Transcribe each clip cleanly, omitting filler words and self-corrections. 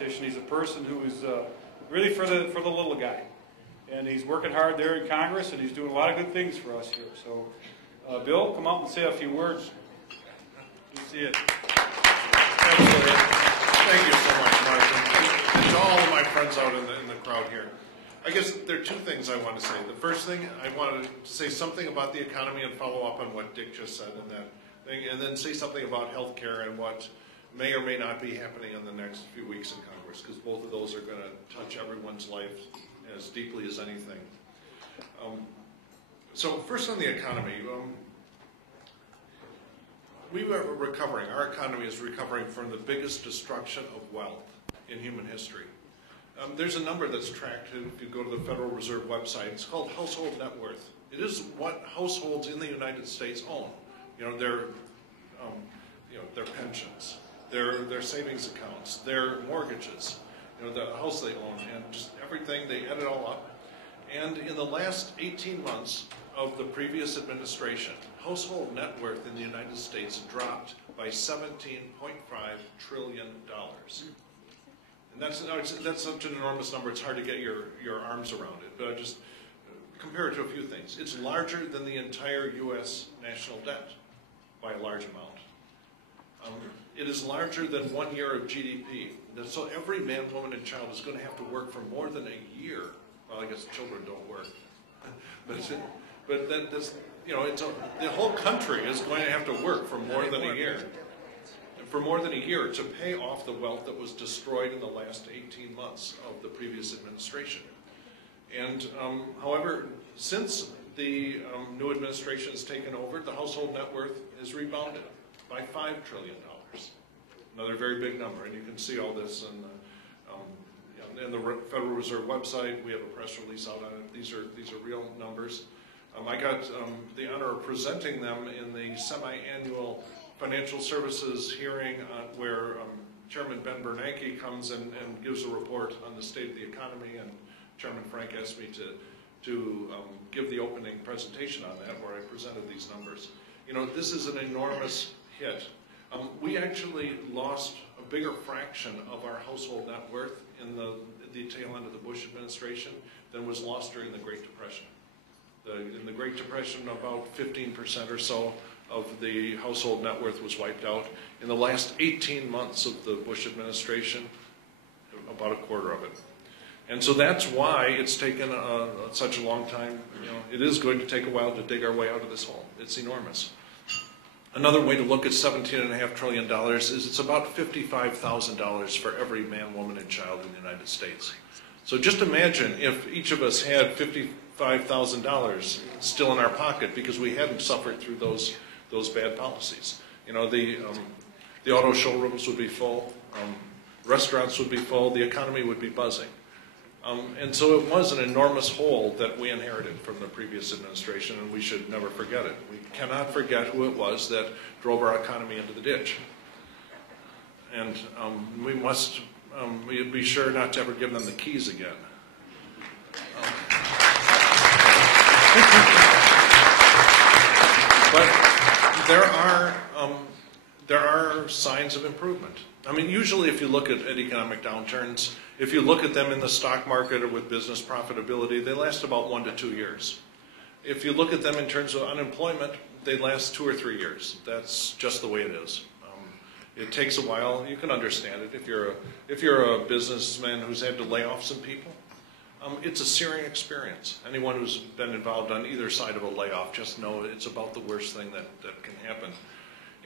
politician. He's a person who is really for the little guy. And he's working hard there in Congress, and he's doing a lot of good things for us here. So, Bill, come out and say a few words. You see it. Absolutely. Thank you so much, Mark. And to all of my friends out in the crowd here. I guess there are two things I want to say. The first thing, I wanted to say something about the economy and follow up on what Dick just said in that thing, and then say something about health care and what may or may not be happening in the next few weeks in Congress, because both of those are going to touch everyone's life as deeply as anything. So first on the economy, we are recovering, our economy is recovering from the biggest destruction of wealth in human history. There's a number that's tracked if you go to the Federal Reserve website. It's called household net worth. It is what households in the United States own. Their pensions, their savings accounts, their mortgages, the house they own, and just everything. They add it all up. And in the last 18 months of the previous administration, household net worth in the United States dropped by $17.5 trillion. And that's such an enormous number, it's hard to get your arms around it. But I just compare it to a few things. It's larger than the entire U.S. national debt by a large amount. It is larger than 1 year of GDP. So every man, woman, and child is going to have to work for more than a year. Well, I guess children don't work. The whole country is going to have to work for more than a year. For more than a year to pay off the wealth that was destroyed in the last 18 months of the previous administration. And however, since the new administration has taken over, the household net worth has rebounded by $5 trillion. Another very big number, and you can see all this in the Federal Reserve website. We have a press release out on it. These are real numbers. I got the honor of presenting them in the semi-annual financial services hearing where Chairman Ben Bernanke comes and gives a report on the state of the economy, and Chairman Frank asked me to give the opening presentation on that, where I presented these numbers. This is an enormous hit. We actually lost a bigger fraction of our household net worth in the tail end of the Bush administration than was lost during the Great Depression. In the Great Depression, about 15% or so of the household net worth was wiped out. In the last 18 months of the Bush administration, about a quarter of it. And so that's why it's taken such a long time. It is going to take a while to dig our way out of this hole. It's enormous. Another way to look at $17.5 trillion is it's about $55,000 for every man, woman, and child in the United States. So just imagine if each of us had $55,000 still in our pocket because we hadn't suffered through those bad policies. The auto showrooms would be full, restaurants would be full, the economy would be buzzing. And so it was an enormous hole that we inherited from the previous administration, and we should never forget it. We cannot forget who it was that drove our economy into the ditch. And we must be sure not to ever give them the keys again. But there are signs of improvement. I mean, usually if you look at economic downturns, if you look at them in the stock market or with business profitability, they last about 1 to 2 years. If you look at them in terms of unemployment, they last 2 or 3 years. That's just the way it is. It takes a while. You can understand it. If you're a businessman who's had to lay off some people, it's a searing experience. Anyone who's been involved on either side of a layoff just know it's about the worst thing that can happen.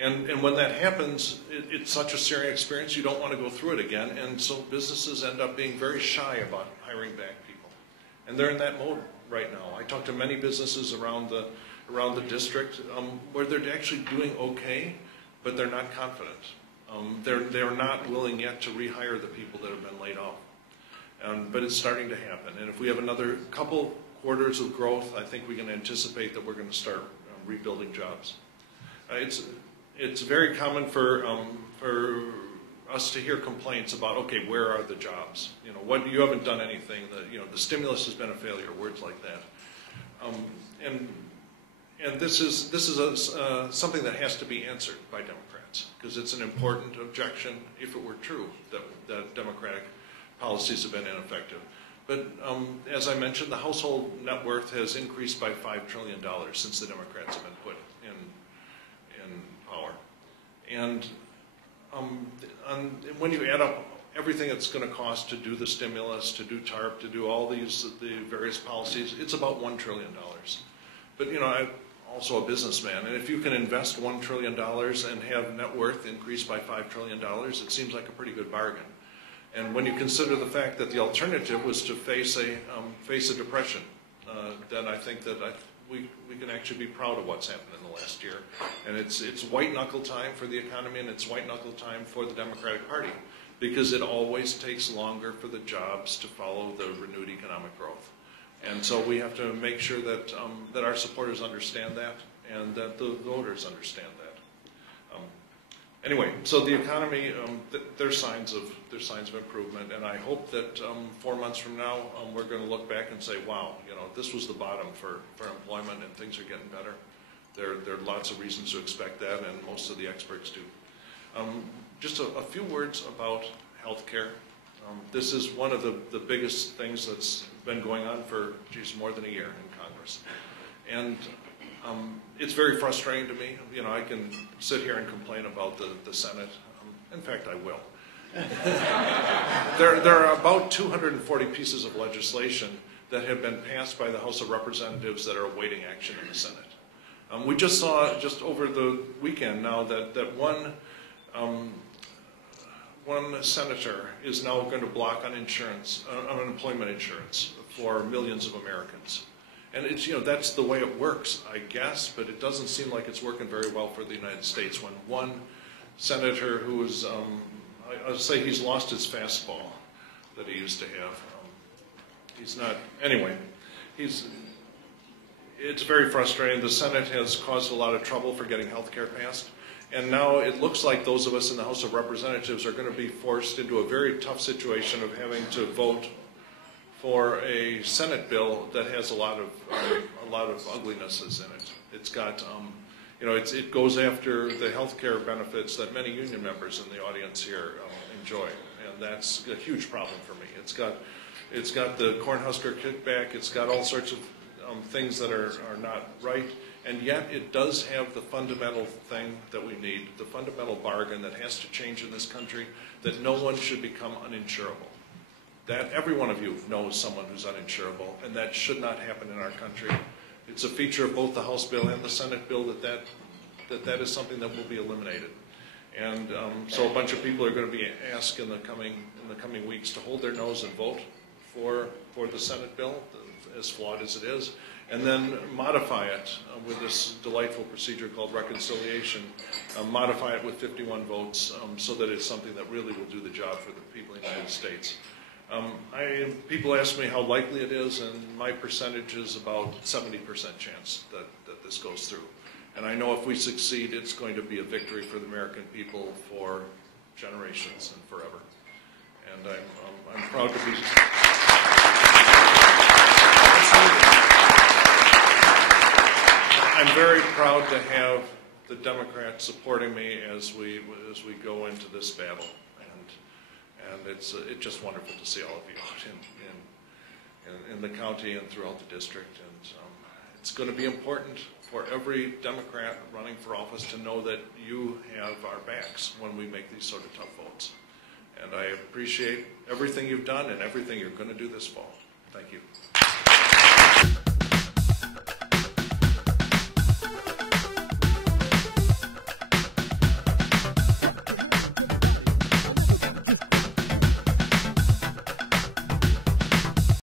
And when that happens, it's such a searing experience, you don't want to go through it again. And so businesses end up being very shy about hiring back people. And they're in that mode right now. I talk to many businesses around the district where they're actually doing okay, but they're not confident. They're not willing yet to rehire the people that have been laid off. But it's starting to happen. And if we have another couple quarters of growth, I think we can anticipate that we're going to start rebuilding jobs. It's very common for us to hear complaints about, okay, where are the jobs? You haven't done anything. The stimulus has been a failure. Words like that. And and this is something that has to be answered by Democrats, because it's an important objection if it were true that Democratic policies have been ineffective. But as I mentioned, the household net worth has increased by $5 trillion since the Democrats have been put in power. And when you add up everything it's going to cost to do the stimulus, to do TARP, to do all the various policies, it's about $1 trillion. But you know, I'm also a businessman, and if you can invest $1 trillion and have net worth increase by $5 trillion, it seems like a pretty good bargain. And when you consider the fact that the alternative was to face a depression, then I think that we can actually be proud of what's happened in the last year. And it's white knuckle time for the economy, and it's white knuckle time for the Democratic Party, because it always takes longer for the jobs to follow the renewed economic growth. And so we have to make sure that that our supporters understand that, and that the voters understand that. Anyway, so the economy, there's signs of improvement, and I hope that 4 months from now we're going to look back and say, wow, you know, this was the bottom for employment, and things are getting better. There are lots of reasons to expect that, and most of the experts do. Just a few words about health care. This is one of the biggest things that's been going on for, more than a year in Congress. And it's very frustrating to me. You know, I can sit here and complain about the Senate. In fact, I will. There are about 240 pieces of legislation that have been passed by the House of Representatives that are awaiting action in the Senate. We just saw, just over the weekend now, that one senator is now going to block unemployment insurance for millions of Americans. And it's, you know, that's the way it works, I guess, but it doesn't seem like it's working very well for the United States when one senator who is, I'll say he's lost his fastball that he used to have. He's not, anyway, it's very frustrating. The Senate has caused a lot of trouble for getting health care passed. And now it looks like those of us in the House of Representatives are going to be forced into a very tough situation of having to vote for a Senate bill that has a lot of uglinesses in it. It's got, you know, it goes after the health care benefits that many union members in the audience here enjoy, and that's a huge problem for me. It's got the Cornhusker kickback. It's got all sorts of things that are not right, and yet it does have the fundamental thing that we need, the fundamental bargain that has to change in this country, that no one should become uninsurable. That every one of you knows someone who's uninsurable, and that should not happen in our country. It's a feature of both the House bill and the Senate bill that is something that will be eliminated. And so a bunch of people are going to be asked in the coming weeks to hold their nose and vote for the Senate bill, as flawed as it is, and then modify it with this delightful procedure called reconciliation, modify it with 51 votes so that it's something that really will do the job for the people of the United States. People ask me how likely it is, and my percentage is about 70% chance that this goes through. And I know if we succeed, it's going to be a victory for the American people for generations and forever. And I'm proud to be. I'm very proud to have the Democrats supporting me as we go into this battle. And it's just wonderful to see all of you out in the county and throughout the district. And it's going to be important for every Democrat running for office to know that you have our backs when we make these sort of tough votes. And I appreciate everything you've done and everything you're going to do this fall. Thank you.